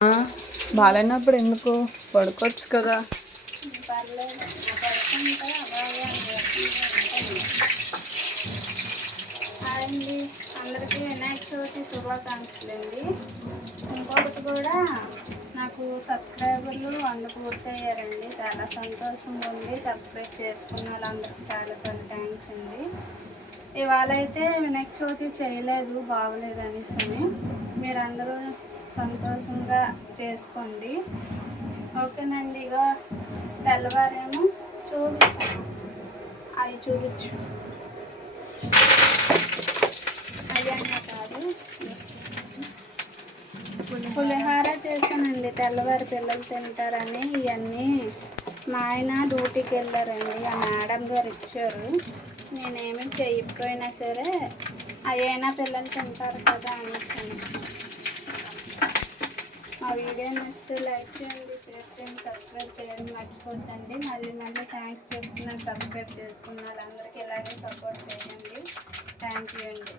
బాగాలేనప్పుడు ఎందుకు పడుకోవచ్చు కదా. పర్లేదు పడుకుంటే అలాగే అండి. అందరికీ వినాయక చవితి శుభాకాంక్షలు అండి. ఇంకొకటి కూడా నాకు సబ్స్క్రైబర్లు 100 పూర్తయ్యారండి. చాలా సంతోషంగా ఉంది. సబ్స్క్రైబ్ చేసుకున్న వాళ్ళందరికీ చాలా చాలా థ్యాంక్స్ అండి. ఇవాళ అయితే వినాయక చవితి చేయలేదు, బాగోలేదు అనేసి. మీరందరూ సంతోషంగా చేసుకోండి, ఓకేనండి. ఇక తెల్లవారేమో చూపించు, అవి చూపించు, అవి అన్న కాదు, పులిహార చేశానండి. తెల్లవారి పిల్లలు తింటారని ఇవన్నీ మా ఆయన డ్యూటీకి వెళ్ళారండి. ఆ మేడం గారు ఇచ్చారు. నేనేమి చేయకపోయినా సరే అయినా పిల్లలు తింటారు కదా అనేసి. మా వీడియో నచ్చితే లైక్ చేయండి, షేర్ చేయండి, సబ్స్క్రైబ్ చేయండి మర్చిపోద్దండి. మళ్ళీ మళ్ళీ థ్యాంక్స్ చెప్తున్నాను. సబ్స్క్రైబ్ చేసుకున్న వాళ్ళందరికీ ఇలాగే సపోర్ట్ చేయండి. థ్యాంక్ యూ అండి.